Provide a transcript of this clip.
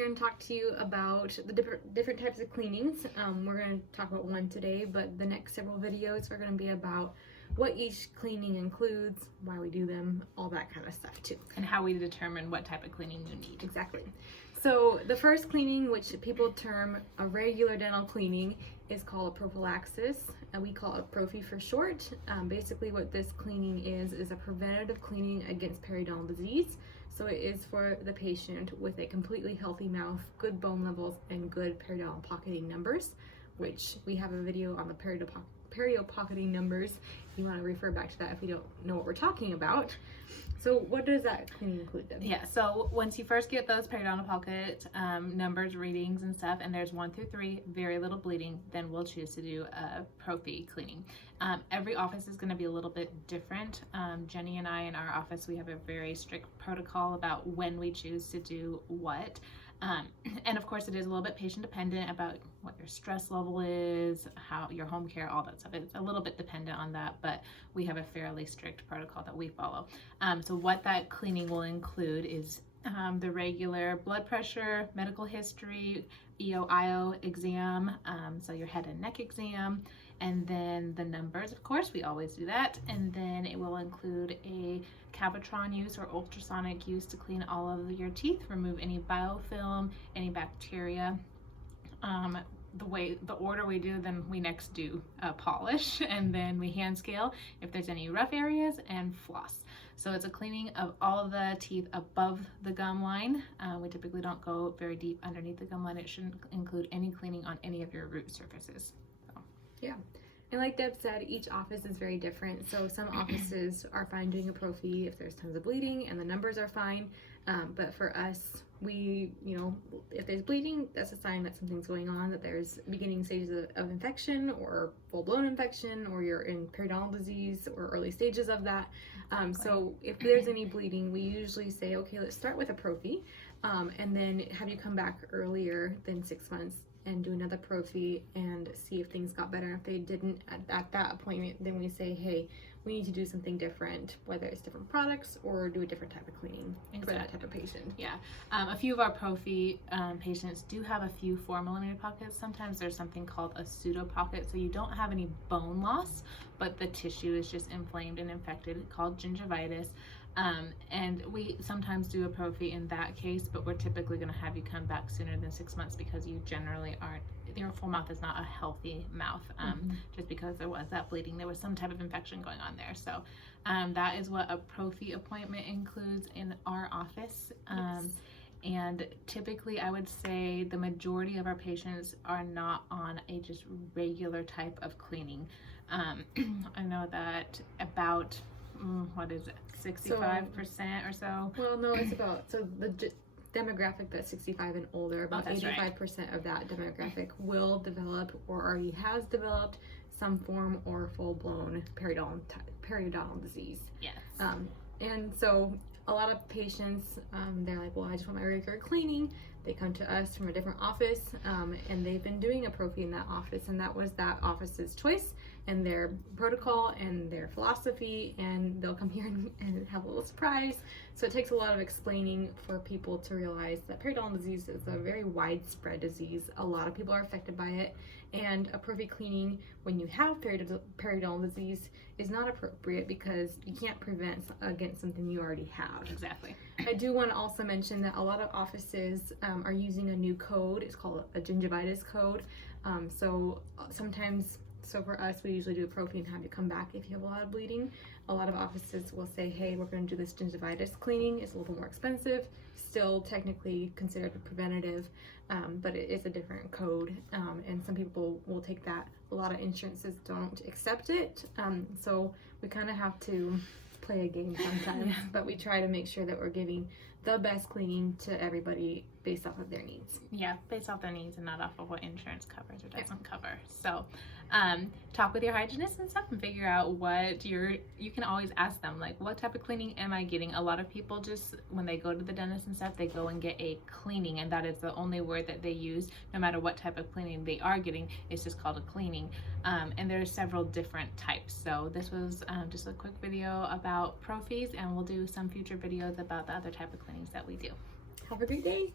here and talk to you about the different types of cleanings. We're going to talk about one today, but the next several videos are going to be about what each cleaning includes, why we do them, all that kind of stuff too. And how we determine what type of cleaning you need. Exactly. So the first cleaning, which people term a regular dental cleaning, is called a prophylaxis, and we call it Prophy for short. Basically what this cleaning is a preventative cleaning against periodontal disease. So it is for the patient with a completely healthy mouth, good bone levels, and good periodontal pocketing numbers, which we have a video on the perio pocketing numbers. You want to refer back to that if you don't know what we're talking about. So what does that cleaning include then? Yeah, so once you first get those periodontal pocket numbers, readings and stuff, and there's 1 through 3, very little bleeding, then we'll choose to do a Prophy cleaning. Every office is going to be a little bit different. Jenny and I in our office, we have a very strict protocol about when we choose to do what. And of course it is a little bit patient dependent about what your stress level is, how your home care, all that stuff. It's a little bit dependent on that, but we have a fairly strict protocol that we follow. So what that cleaning will include is the regular blood pressure, medical history, EO/IO exam, so your head and neck exam, and then the numbers, of course, we always do that. And then it will include a Cavitron use or ultrasonic use to clean all of your teeth, remove any biofilm, any bacteria. The order we do, then we next do a polish, and then we hand scale if there's any rough areas, and floss. So it's a cleaning of all of the teeth above the gum line. We typically don't go very deep underneath the gum line. It shouldn't include any cleaning on any of your root surfaces. So. Yeah. And like Deb said, each office is very different. So some offices are fine doing a Prophy if there's tons of bleeding and the numbers are fine. But for us, if there's bleeding, that's a sign that something's going on, that there's beginning stages of infection or full-blown infection, or you're in periodontal disease or early stages of that. So if there's any bleeding, we usually say, okay, let's start with a Prophy, and then have you come back earlier than 6 months and do another Prophy and see if things got better. If they didn't at that appointment, then we say, hey, we need to do something different, whether it's different products or do a different type of cleaning for that type of patient. Yeah, a few of our Prophy patients do have a few 4mm pockets. Sometimes there's something called a pseudo pocket, so you don't have any bone loss, but the tissue is just inflamed and infected, called gingivitis. And we sometimes do a Prophy in that case, but we're typically going to have you come back sooner than 6 months because you generally aren't, your full mouth is not a healthy mouth, just because there was that bleeding, there was some type of infection going on there. So that is what a Prophy appointment includes in our office. Yes. And typically I would say the majority of our patients are not on a just regular type of cleaning. I know that about what is it, 65% or so? Well, no, it's about, so the demographic that's 65 and older, about 85% of that demographic will develop or already has developed some form or full-blown periodontal disease. Yes. And so a lot of patients, they're like, well, I just want my regular cleaning. They come to us from a different office, and they've been doing a Prophy in that office, and that was that office's choice and their protocol and their philosophy, and they'll come here and have a little surprise. So it takes a lot of explaining for people to realize that periodontal disease is a very widespread disease. A lot of people are affected by it, and a Prophy cleaning when you have periodontal disease is not appropriate because you can't prevent against something you already have. Exactly. I do want to also mention that a lot of offices are using a new code. It's called a gingivitis code. So for us, we usually do a Prophy and have you come back if you have a lot of bleeding. A lot of offices will say, hey, we're going to do this gingivitis cleaning. It's a little more expensive, still technically considered preventative, but it is a different code, and some people will take that. A lot of insurances don't accept it, so we kind of have to play a game sometimes, but we try to make sure that we're giving the best cleaning to everybody based off of their needs. Yeah, based off their needs and not off of what insurance covers or doesn't cover. So talk with your hygienist and stuff and figure out what you can always ask them, like, what type of cleaning am I getting? A lot of people just, when they go to the dentist and stuff, they go and get a cleaning, and that is the only word that they use, no matter what type of cleaning they are getting. It's just called a cleaning. And there's several different types. So this was just a quick video about Prophys, and we'll do some future videos about the other type of cleanings that we do. Have a great day.